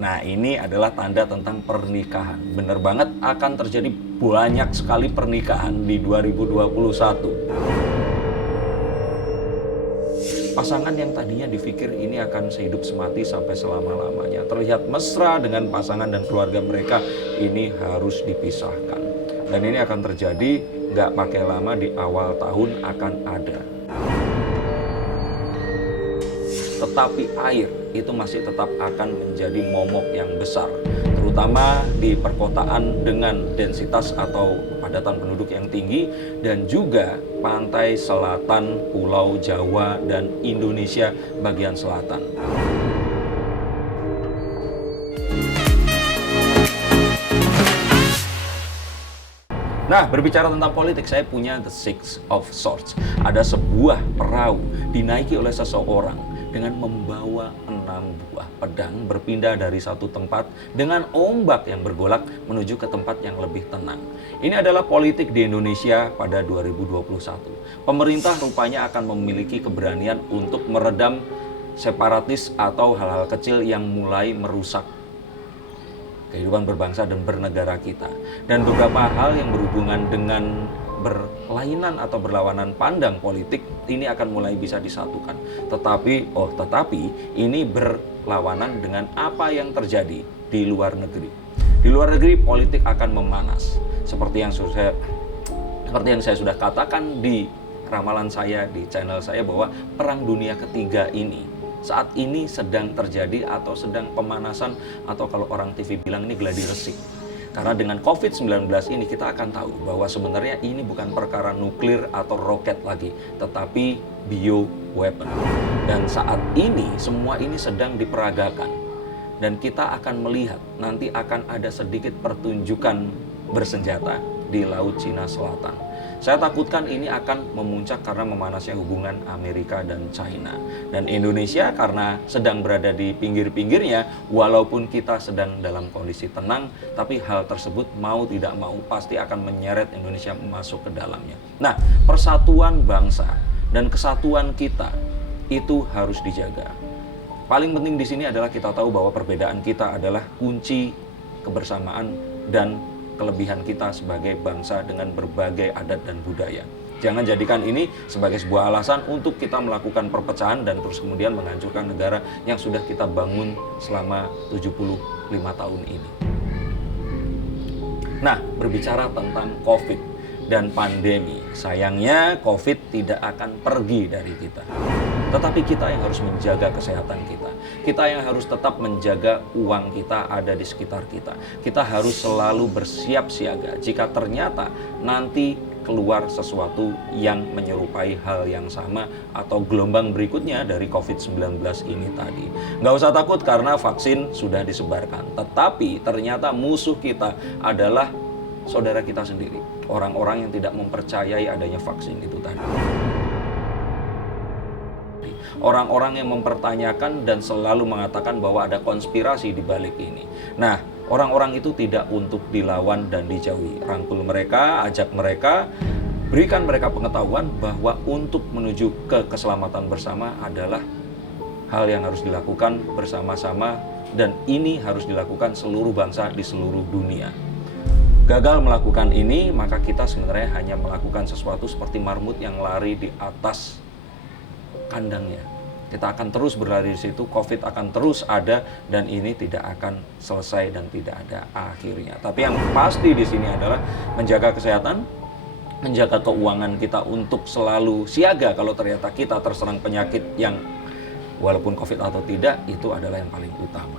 Nah, ini adalah tanda tentang pernikahan. Bener banget, akan terjadi banyak sekali pernikahan di 2021. Pasangan yang tadinya dipikir ini akan sehidup semati sampai selama-lamanya, terlihat mesra dengan pasangan dan keluarga mereka, ini harus dipisahkan. Dan ini akan terjadi nggak pakai lama, di awal tahun akan ada. Tetapi air itu masih tetap akan menjadi momok yang besar, terutama di perkotaan dengan densitas atau padatan penduduk yang tinggi, dan juga pantai selatan Pulau Jawa dan Indonesia bagian selatan. Nah, berbicara tentang politik, saya punya the Six of Swords. Ada sebuah perahu dinaiki oleh seseorang dengan membawa 6 buah pedang, berpindah dari satu tempat dengan ombak yang bergolak menuju ke tempat yang lebih tenang. Ini adalah politik di Indonesia pada 2021. Pemerintah rupanya akan memiliki keberanian untuk meredam separatis atau hal-hal kecil yang mulai merusak kehidupan berbangsa dan bernegara kita. Dan beberapa hal yang berhubungan dengan berlainan atau berlawanan pandang politik ini akan mulai bisa disatukan. Tetapi ini berlawanan dengan apa yang terjadi di luar negeri. Di luar negeri politik akan memanas. Seperti yang saya sudah katakan di ramalan saya di channel saya, bahwa Perang Dunia Ketiga ini saat ini sedang terjadi atau sedang pemanasan, atau kalau orang TV bilang ini gladi resik. Karena dengan COVID-19 ini kita akan tahu bahwa sebenarnya ini bukan perkara nuklir atau roket lagi, tetapi bioweapon. Dan saat ini semua ini sedang diperagakan. Dan kita akan melihat nanti akan ada sedikit pertunjukan bersenjata di Laut Cina Selatan. Saya takutkan ini akan memuncak karena memanasnya hubungan Amerika dan China. Dan Indonesia karena sedang berada di pinggir-pinggirnya, walaupun kita sedang dalam kondisi tenang, tapi hal tersebut mau tidak mau pasti akan menyeret Indonesia masuk ke dalamnya. Nah, persatuan bangsa dan kesatuan kita itu harus dijaga. Paling penting di sini adalah kita tahu bahwa perbedaan kita adalah kunci kebersamaan dan kelebihan kita sebagai bangsa dengan berbagai adat dan budaya. Jangan jadikan ini sebagai sebuah alasan untuk kita melakukan perpecahan dan terus kemudian menghancurkan negara yang sudah kita bangun selama 75 tahun ini. Nah, berbicara tentang COVID dan pandemi, sayangnya COVID tidak akan pergi dari kita. Tetapi kita yang harus menjaga kesehatan kita. Kita yang harus tetap menjaga uang kita ada di sekitar kita. Kita harus selalu bersiap siaga jika ternyata nanti keluar sesuatu yang menyerupai hal yang sama atau gelombang berikutnya dari COVID-19 ini tadi. Nggak usah takut karena vaksin sudah disebarkan. Tetapi ternyata musuh kita adalah saudara kita sendiri. Orang-orang yang tidak mempercayai adanya vaksin itu tadi. Orang-orang yang mempertanyakan dan selalu mengatakan bahwa ada konspirasi di balik ini. Nah, orang-orang itu tidak untuk dilawan dan dijauhi. Rangkul mereka, ajak mereka, berikan mereka pengetahuan bahwa untuk menuju ke keselamatan bersama adalah hal yang harus dilakukan bersama-sama, dan ini harus dilakukan seluruh bangsa di seluruh dunia. Gagal melakukan ini, maka kita sebenarnya hanya melakukan sesuatu seperti marmut yang lari di atas kandangnya. Kita akan terus berlari di situ, COVID akan terus ada, dan ini tidak akan selesai dan tidak ada akhirnya. Tapi yang pasti di sini adalah menjaga kesehatan, menjaga keuangan kita untuk selalu siaga kalau ternyata kita terserang penyakit yang walaupun COVID atau tidak, itu adalah yang paling utama.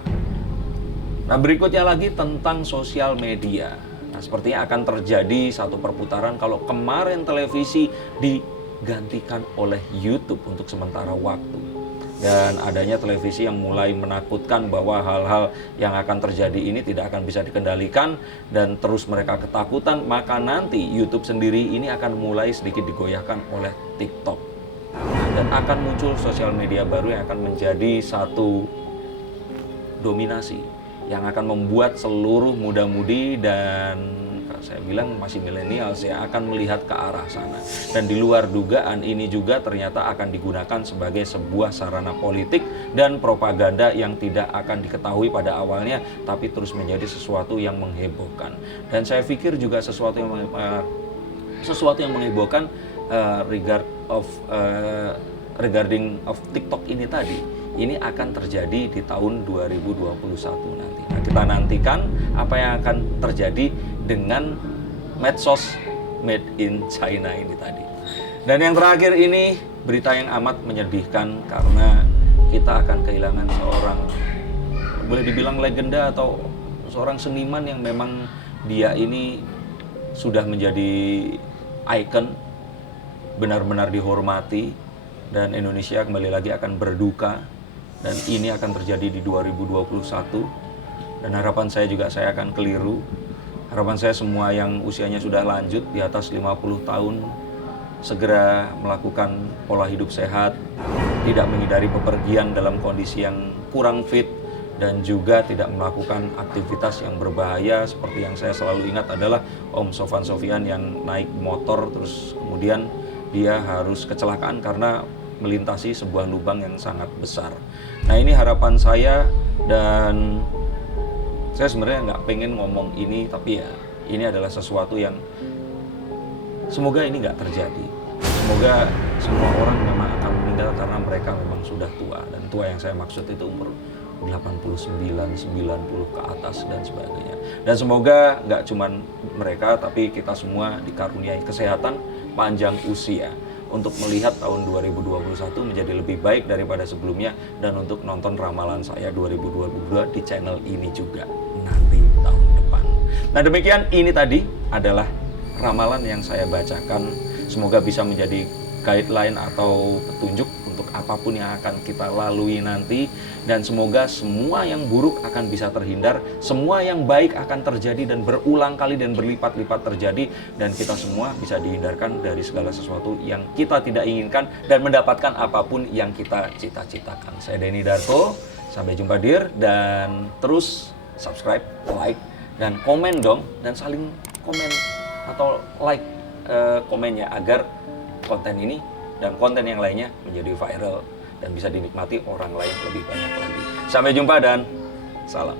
Nah, berikutnya lagi tentang sosial media. Nah, sepertinya akan terjadi satu perputaran kalau kemarin televisi digantikan oleh YouTube untuk sementara waktu. Dan adanya televisi yang mulai menakutkan bahwa hal-hal yang akan terjadi ini tidak akan bisa dikendalikan dan terus mereka ketakutan, maka nanti YouTube sendiri ini akan mulai sedikit digoyahkan oleh TikTok. Dan akan muncul sosial media baru yang akan menjadi satu dominasi yang akan membuat seluruh muda-mudi dan saya bilang masih milenial ya, akan melihat ke arah sana. Dan di luar dugaan ini juga ternyata akan digunakan sebagai sebuah sarana politik dan propaganda yang tidak akan diketahui pada awalnya, tapi terus menjadi sesuatu yang menghebohkan. Dan saya pikir juga sesuatu yang menghebohkan regarding of TikTok ini tadi, ini akan terjadi di tahun 2021 nanti. Nah, kita nantikan apa yang akan terjadi dengan medsos made in China ini tadi. Dan yang terakhir ini berita yang amat menyedihkan karena kita akan kehilangan seorang, boleh dibilang legenda atau seorang seniman yang memang dia ini sudah menjadi ikon, benar-benar dihormati, dan Indonesia kembali lagi akan berduka. Dan ini akan terjadi di 2021. Dan harapan saya juga saya akan keliru. Harapan saya semua yang usianya sudah lanjut di atas 50 tahun segera melakukan pola hidup sehat, tidak menghindari bepergian dalam kondisi yang kurang fit, dan juga tidak melakukan aktivitas yang berbahaya. Seperti yang saya selalu ingat adalah Om Sofwan Sofyan yang naik motor terus kemudian dia harus kecelakaan karena melintasi sebuah lubang yang sangat besar. Nah, ini harapan saya, dan saya sebenarnya nggak pengen ngomong ini, tapi ya ini adalah sesuatu yang semoga ini nggak terjadi. Semoga semua orang memang akan meninggal karena mereka memang sudah tua, dan tua yang saya maksud itu umur 89, 90 ke atas dan sebagainya. Dan semoga nggak cuman mereka, tapi kita semua dikaruniai kesehatan, panjang usia, untuk melihat tahun 2021 menjadi lebih baik daripada sebelumnya, dan untuk nonton ramalan saya 2022 di channel ini juga nanti tahun depan. Nah, demikian, ini tadi adalah ramalan yang saya bacakan. Semoga bisa menjadi guideline atau petunjuk untuk apapun yang akan kita lalui nanti, dan semoga semua yang buruk akan bisa terhindar, semua yang baik akan terjadi dan berulang kali dan berlipat-lipat terjadi, dan kita semua bisa dihindarkan dari segala sesuatu yang kita tidak inginkan dan mendapatkan apapun yang kita cita-citakan. Saya Denny Darko, sampai jumpa dir, dan terus subscribe, like, dan komen dong, dan saling komen atau like komennya agar konten ini dan konten yang lainnya menjadi viral dan bisa dinikmati orang lain lebih banyak lagi. Sampai jumpa dan salam.